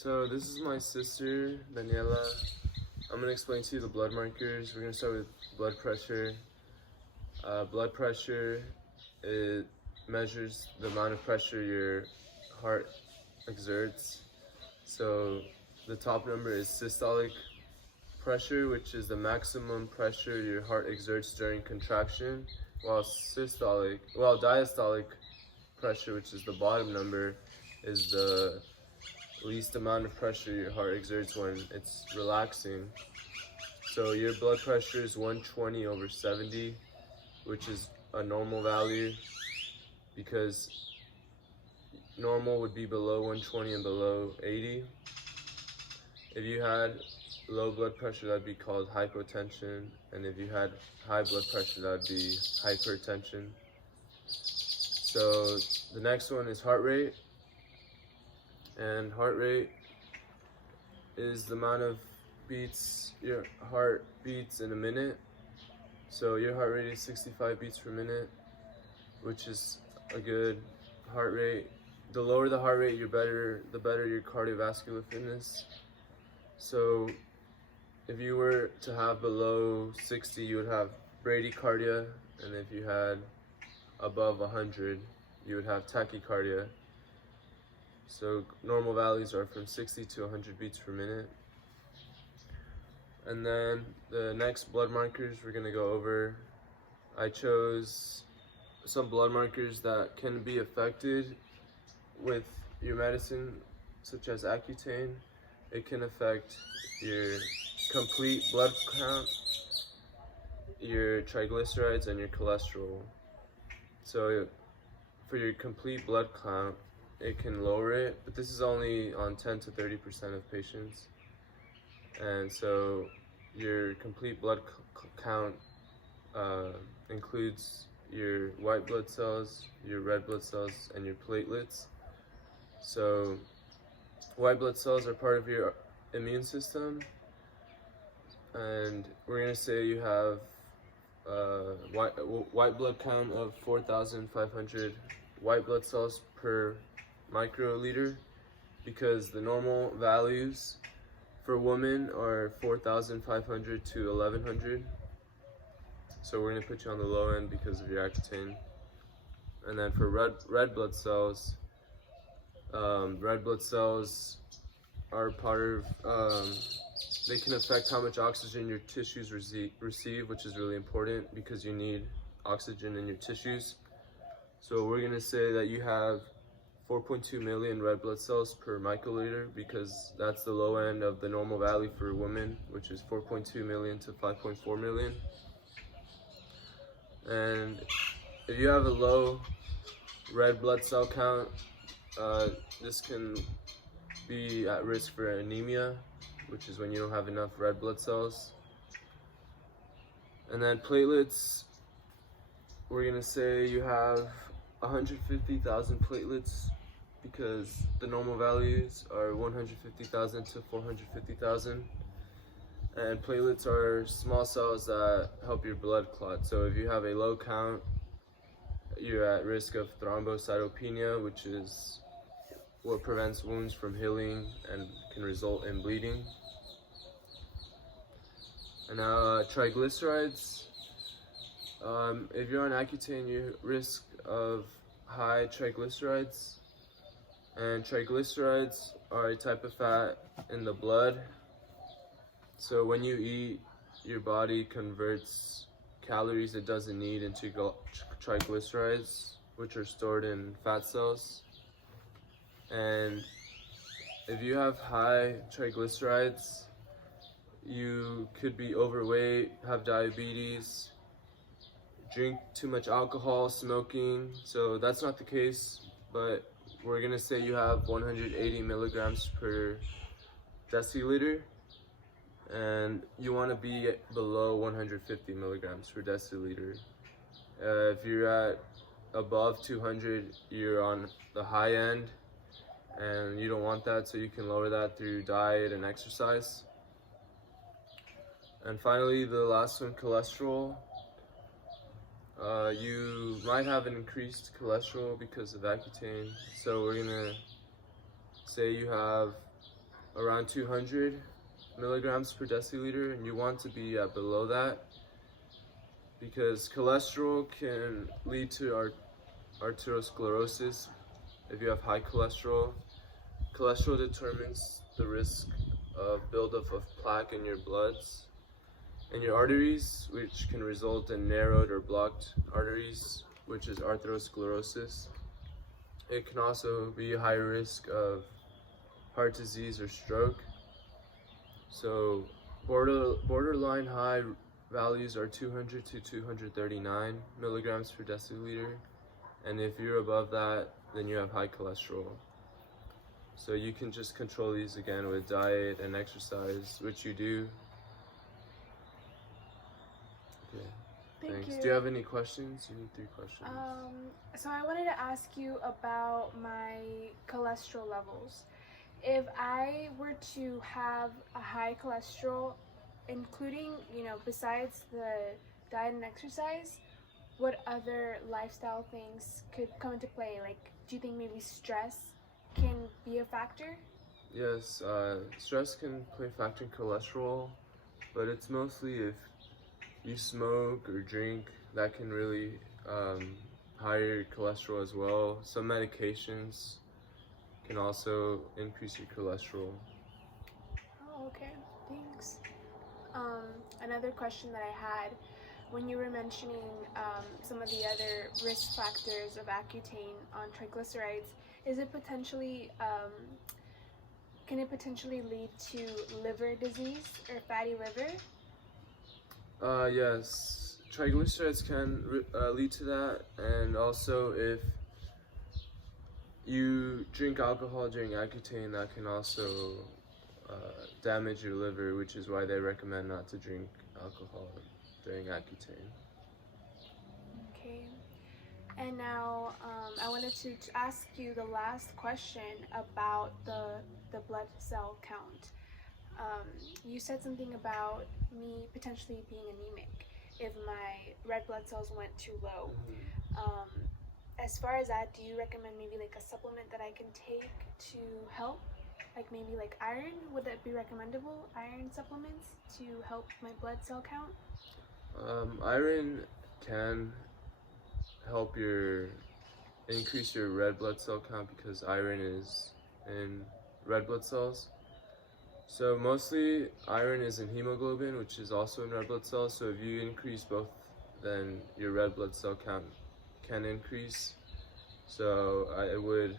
So this is my sister, Daniela. I'm gonna explain to you the blood markers. We're gonna start with blood pressure. Blood pressure, it measures the amount of pressure your heart exerts. So the top number is systolic pressure, which is the maximum pressure your heart exerts during contraction, while diastolic pressure, which is the bottom number, is the least amount of pressure your heart exerts when it's relaxing. So your blood pressure is 120/70, which is a normal value, because normal would be below 120 and below 80. If you had low blood pressure, that'd be called hypotension, and if you had high blood pressure, that'd be hypertension. So the next one is heart rate, and heart rate is the amount of beats your heart beats in a minute. So your heart rate is 65 beats per minute, which is a good heart rate. The lower the heart rate, the better your cardiovascular fitness. So if you were to have below 60, you would have bradycardia, and if you had above 100, you would have tachycardia. So normal values are from 60 to 100 beats per minute. And then the next blood markers we're gonna go over, I chose some blood markers that can be affected with your medicine, such as Accutane. It can affect your complete blood count, your triglycerides, and your cholesterol. So for your complete blood count, it can lower it, but this is only on 10 to 30% of patients. And so your complete blood count includes your white blood cells, your red blood cells, and your platelets. So white blood cells are part of your immune system, and we're gonna say you have white blood count of 4,500 white blood cells per microliter, because the normal values for women are 4,500 to 1,100. So we're gonna put you on the low end because of your Accutane. And then for red blood cells are part of, they can affect how much oxygen your tissues receive, which is really important because you need oxygen in your tissues. So we're gonna say that you have 4.2 million red blood cells per microliter, because that's the low end of the normal value for women, which is 4.2 million to 5.4 million. And if you have a low red blood cell count, this can be at risk for anemia, which is when you don't have enough red blood cells. And then platelets, we're gonna say you have 150,000 platelets, because the normal values are 150,000 to 450,000. And platelets are small cells that help your blood clot. So if you have a low count, you're at risk of thrombocytopenia, which is what prevents wounds from healing and can result in bleeding. And now triglycerides. If you're on Accutane, you risk of high triglycerides. And triglycerides are a type of fat in the blood. So when you eat, your body converts calories it doesn't need into triglycerides, which are stored in fat cells. And if you have high triglycerides, you could be overweight, have diabetes, drink too much alcohol, smoking. So that's not the case, but we're gonna say you have 180 milligrams per deciliter, and you want to be below 150 milligrams per deciliter. If you're at above 200, you're on the high end, and you don't want that, so you can lower that through diet and exercise. And finally, the last one, cholesterol. You might have an increased cholesterol because of Accutane. So we're gonna say you have around 200 milligrams per deciliter, and you want to be below that because cholesterol can lead to arteriosclerosis if you have high cholesterol. Cholesterol determines the risk of buildup of plaque in your bloods and your arteries, which can result in narrowed or blocked arteries, which is arteriosclerosis. It can also be a higher risk of heart disease or stroke. So borderline high values are 200 to 239 milligrams per deciliter, and if you're above that, then you have high cholesterol. So you can just control these again with diet and exercise, which you do. Okay, thanks. you. Do you have any questions? You need 3 questions. So I wanted to ask you about my cholesterol levels. If I were to have a high cholesterol, including, besides the diet and exercise, what other lifestyle things could come into play? Like, do you think maybe stress can be a factor? Yes, stress can play a factor in cholesterol, but it's mostly if you smoke or drink, that can really higher your cholesterol as well. Some medications can also increase your cholesterol. Oh, okay. Thanks. Another question that I had, when you were mentioning some of the other risk factors of Accutane on triglycerides, is it potentially can it potentially lead to liver disease or fatty liver? Yes, triglycerides can lead to that, and also if you drink alcohol during Accutane, that can also damage your liver, which is why they recommend not to drink alcohol during Accutane. Okay. And now I wanted to ask you the last question about the blood cell count. You said something about me potentially being anemic if my red blood cells went too low. As far as that, do you recommend maybe like a supplement that I can take to help? Like maybe like iron? Would that be recommendable? Iron supplements to help my blood cell count? Iron can help increase your red blood cell count because iron is in red blood cells. So mostly iron is in hemoglobin, which is also in red blood cells. So if you increase both, then your red blood cell count can increase. So I would